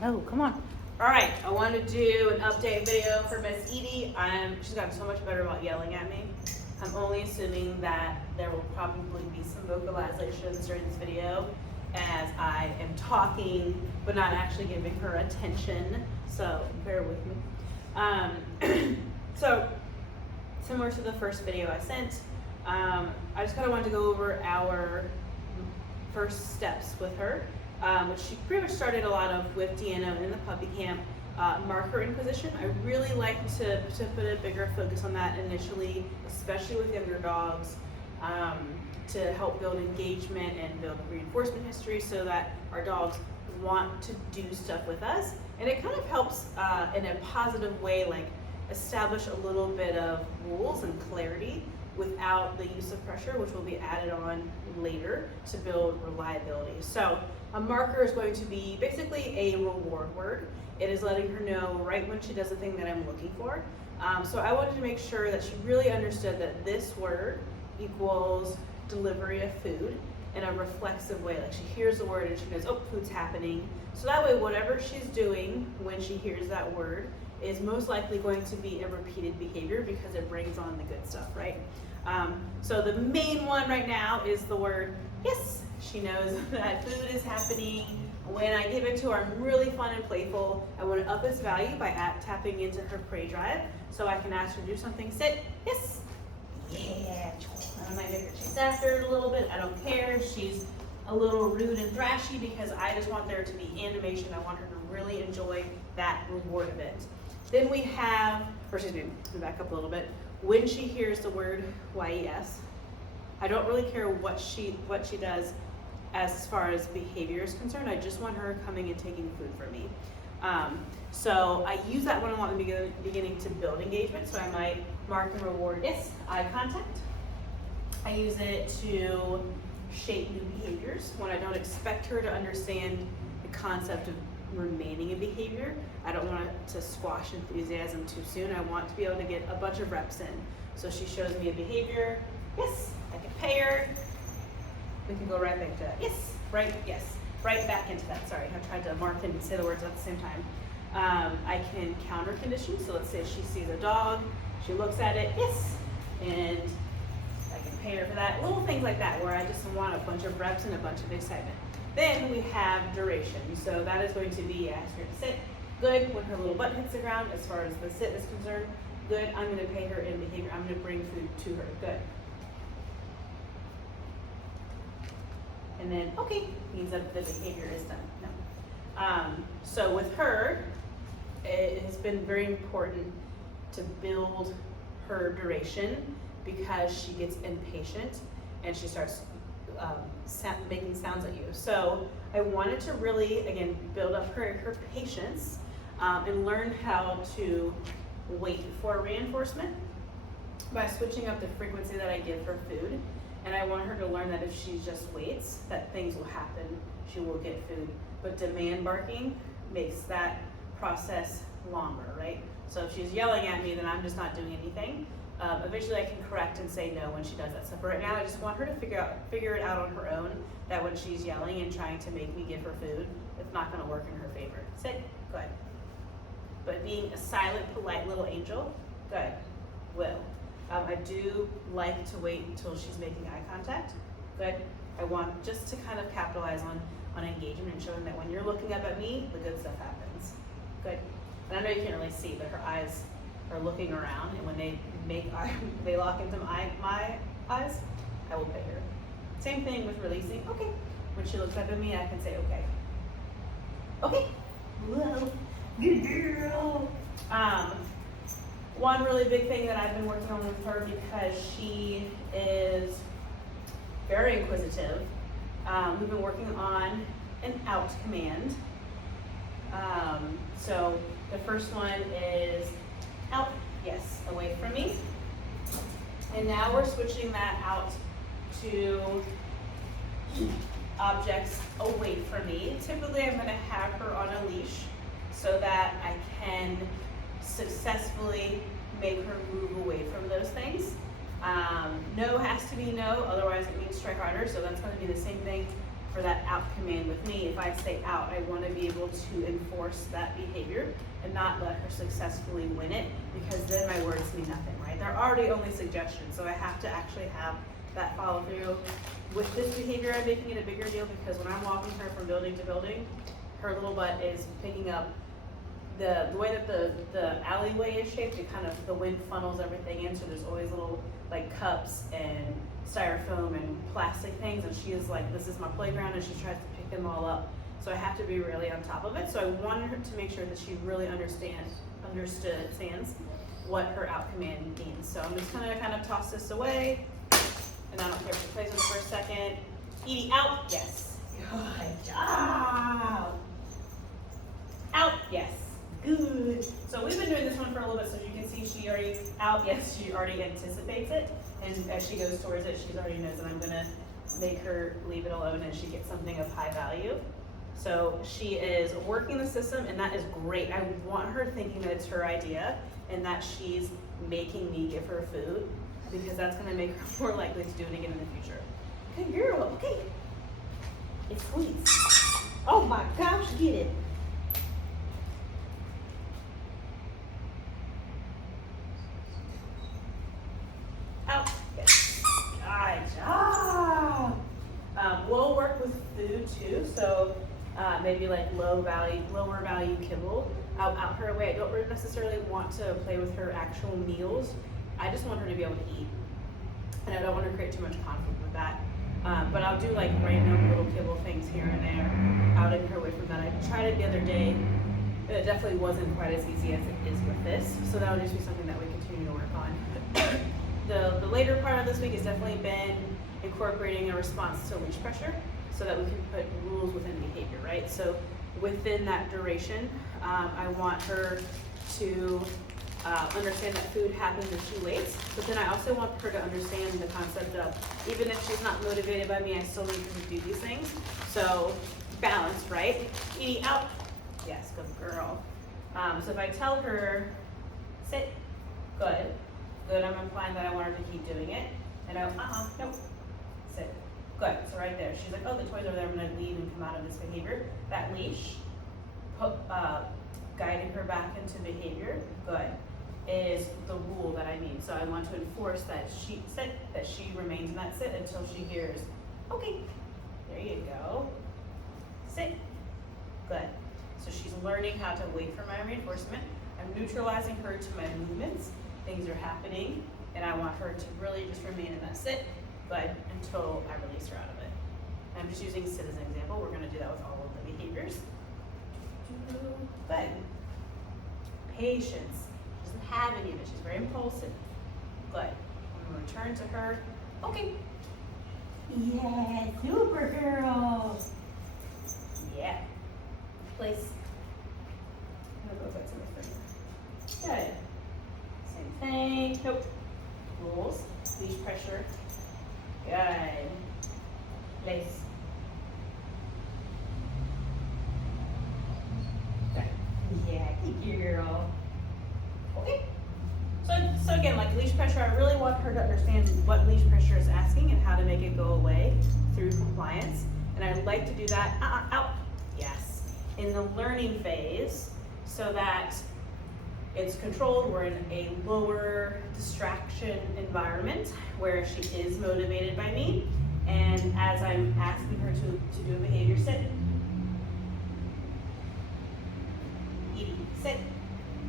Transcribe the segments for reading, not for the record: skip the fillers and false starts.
no, come on. All right, I wanted to do an update video for Miss Edie. She's gotten so much better about yelling at me. I'm only assuming that there will probably be some vocalizations during this video as I am talking but not actually giving her attention, so bear with me. So similar to the first video I sent, I just kind of wanted to go over our first steps with her, which she pretty much started a lot of with Deanna in the puppy camp. Marker in position. I really like to put a bigger focus on that initially, especially with younger dogs, to help build engagement and build reinforcement history so that our dogs want to do stuff with us. And it kind of helps in a positive way, like establish a little bit of rules and clarity without the use of pressure, which will be added on later to build reliability. So a marker is going to be basically a reward word. It is letting her know right when she does the thing that I'm looking for. So I wanted to make sure that she really understood that this word equals delivery of food in a reflexive way. Like she hears the word and she goes, oh, food's happening. So that way, whatever she's doing when she hears that word is most likely going to be a repeated behavior because it brings on the good stuff, right? So the main one right now is the word yes. She knows that food is happening. When I give it to her, I'm really fun and playful. I want to up its value by tapping into her prey drive. So I can ask her to do something, sit, yes, yeah. I might make her chase after it a little bit. I don't care if she's a little rude and thrashy because I just want there to be animation. I want her to really enjoy that reward of it. Then we have, or excuse me, let me back up a little bit. When she hears the word yes, I don't really care what she does as far as behavior is concerned. I just want her coming and taking food from me. So I use that one a lot in the beginning to build engagement. So I might mark and reward yes, eye contact. I use it to shape new behaviors when I don't expect her to understand the concept of remaining in behavior. I don't want to squash enthusiasm too soon. I want to be able to get a bunch of reps in. So she shows me a behavior, yes, I can pay her. We can go right back to that. Yes, right, yes, right back into that. Sorry, I tried to mark and say the words at the same time. I can counter condition. So let's say she sees a dog, she looks at it, yes, and I can pay her for that. Little things like that where I just want a bunch of reps and a bunch of excitement. Then we have duration. So that is going to be ask her to sit. Good, when her little butt hits the ground, as far as the sit is concerned. Good, I'm going to pay her in behavior. I'm going to bring food to her. Good. And then, okay, means that the behavior is done. No. So with her, it has been very important to build her duration because she gets impatient and she starts making sounds at you. So I wanted to really, again, build up her patience and learn how to wait for reinforcement by switching up the frequency that I give her food. And I want her to learn that if she just waits, that things will happen, she will get food. But demand barking makes that process longer, right? So if she's yelling at me, then I'm just not doing anything. Eventually I can correct and say no when she does that stuff. But right now I just want her to figure it out on her own, that when she's yelling and trying to make me give her food, it's not gonna work in her favor. Sit, good. But being a silent, polite little angel, good, will. I do like to wait until she's making eye contact. Good. I want just to kind of capitalize on engagement and showing that when you're looking up at me, the good stuff happens. Good. And I know you can't really see, but her eyes are looking around, and when they lock into my eyes, I will pay her. Same thing with releasing. Okay. When she looks up at me, I can say okay. Okay. Whoa. Good girl. One really big thing that I've been working on with her because she is very inquisitive. We've been working on an out command. So the first one is out, yes, away from me. And now we're switching that out to objects away from me. Typically I'm gonna have her on a leash so that I can successfully make her move away from those things. No has to be no, otherwise it means try harder. So that's going to be the same thing for that out command with me. If I say out, I want to be able to enforce that behavior and not let her successfully win it, because then my words mean nothing, right? They're already only suggestions, so I have to actually have that follow through. With this behavior, I'm making it a bigger deal because when I'm walking her from building to building, her little butt is picking up the way that the alleyway is shaped. It kind of, the wind funnels everything in, so there's always little like cups and styrofoam and plastic things, and she is like, this is my playground, and she tries to pick them all up. So I have to be really on top of it. So I wanted her to make sure that she really understands what her out command means. So I'm just gonna kind of toss this away, and I don't care if she plays with it for a second. Edie, out, yes. Good job. Out, yes. Good. So we've been doing this one for a little bit, so you can see she already, out, yes, she already anticipates it. And as she goes towards it, she already knows that I'm gonna make her leave it alone and she gets something of high value. So she is working the system, and that is great. I want her thinking that it's her idea and that she's making me give her food, because that's gonna make her more likely to do it again in the future. Good girl, okay. It's sweet. Oh my gosh, get it. Out, yes. Good job. We'll work with food too, so maybe like lower value kibble. Out her way. I don't really necessarily want to play with her actual meals. I just want her to be able to eat, and I don't want to create too much conflict with that. But I'll do like random little kibble things here and there, outing her away from that. I tried it the other day, but it definitely wasn't quite as easy as it is with this. So that'll just be something that we continue to work on. The later part of this week has definitely been incorporating a response to leash pressure, so that we can put rules within behavior, right? So within that duration, I want her to understand that food happens if she waits, but then I also want her to understand the concept of, even if she's not motivated by me, I still need her to do these things. So balance, right? Edie, out. Yes, good girl. So if I tell her, sit, good, I'm implying that I want her to keep doing it. And I go, nope, sit, good. So right there, she's like, oh, the toy's over there, I'm gonna leave and come out of this behavior. That leash, guiding her back into behavior, good, is the rule that I need. So I want to enforce that she sit, that she remains in that sit until she hears, okay, there you go, sit, good. So she's learning how to wait for my reinforcement. I'm neutralizing her to my movements. Things are happening, and I want her to really just remain in that sit, good, until I release her out of it. I'm just using sit as an example. We're gonna do that with all of the behaviors. Good. Patience. She doesn't have any of it. She's very impulsive. Good. I'm gonna return to her. Okay. Yeah, super girl. Yeah. Place. I'm gonna go back to my friend. Good. Same thing. Nope. Rules. Leash pressure. Good. Place. Good. Yeah, good girl. Okay. So again, like leash pressure, I really want her to understand what leash pressure is asking and how to make it go away through compliance. And I'd like to do that, out, yes, in the learning phase, so that it's controlled. We're in a lower distraction environment where she is motivated by me. And as I'm asking her to do a behavior, sit. Edie, sit.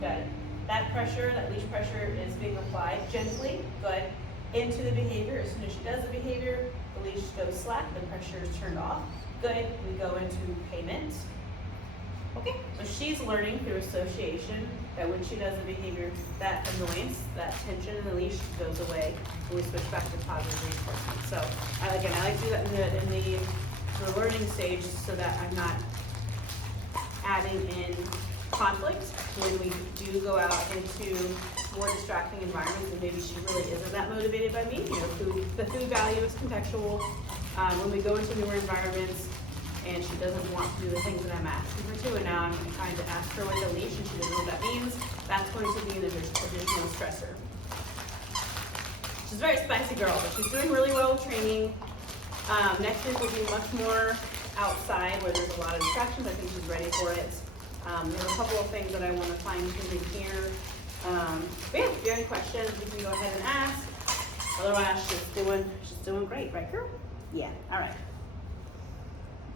Good. That pressure, that leash pressure is being applied gently, good, into the behavior. As soon as she does the behavior, the leash goes slack, the pressure is turned off. Good, we go into payment. Okay, so she's learning through association that when she does the behavior, that annoyance, that tension in the leash goes away when we switch back to positive reinforcement. So again, I like to do that in the learning stage so that I'm not adding in conflict when we do go out into more distracting environments and maybe she really isn't that motivated by me. You know, the food value is contextual. When we go into newer environments and she doesn't want to do the things that I'm asking her to, and now I'm trying to ask her what the leash and she doesn't know what that means, that's going to be an additional stressor. She's a very spicy girl, but she's doing really well with training. Next week will be much more outside where there's a lot of distractions. I think she's ready for it. There's a couple of things that I want to fine tune in here. But yeah, if you have any questions, you can go ahead and ask. Otherwise, she's doing great, right, girl? Yeah. All right.